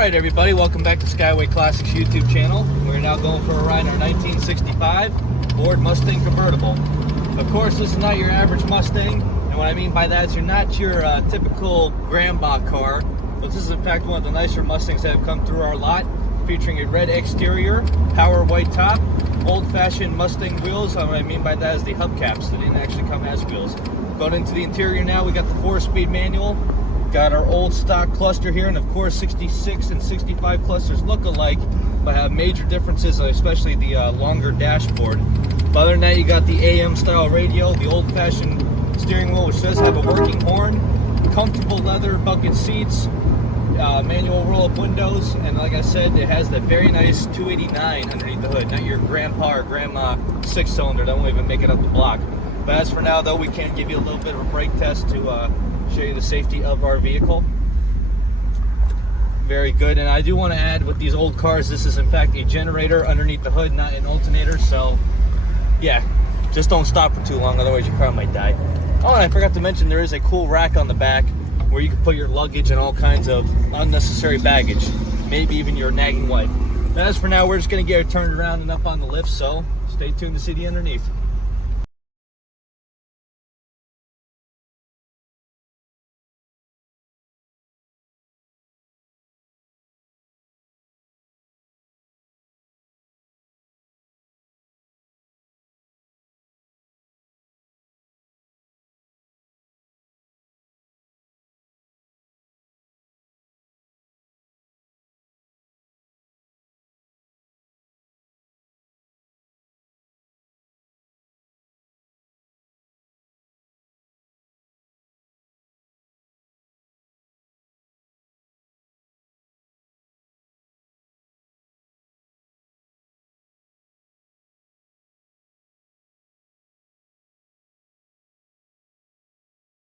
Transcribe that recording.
Alright everybody, welcome back to Skyway Classics YouTube channel. We're now going for a ride in our 1965 Ford Mustang Convertible. Of course, this is not your average Mustang, and what I mean by that is you're not your typical grandpa car, but this is in fact one of the nicer Mustangs that have come through our lot, featuring a red exterior, power white top, old-fashioned Mustang wheels. What I mean by that is the hubcaps. They didn't actually come as wheels. Going into the interior now, we got the 4-speed manual. Got our old stock cluster here, and of course 66 and 65 clusters look alike, but have major differences, especially the longer dashboard. But other than that, you got the AM style radio, the old-fashioned steering wheel, which does have a working horn, comfortable leather bucket seats, manual roll-up windows, and like I said, it has that very nice 289 underneath the hood, not your grandpa or grandma 6-cylinder that won't even make it up the block. But as for now, though, we can give you a little bit of a brake test to show you the safety of our vehicle. Very good. And I do want to add, with these old cars, this is in fact a generator underneath the hood, not an alternator. So yeah, just don't stop for too long, otherwise your car might die. Oh, and I forgot to mention, there is a cool rack on the back where you can put your luggage and all kinds of unnecessary baggage, maybe even your nagging wife. But as for now, we're just going to get it turned around and up on the lift, so stay tuned to see the underneath.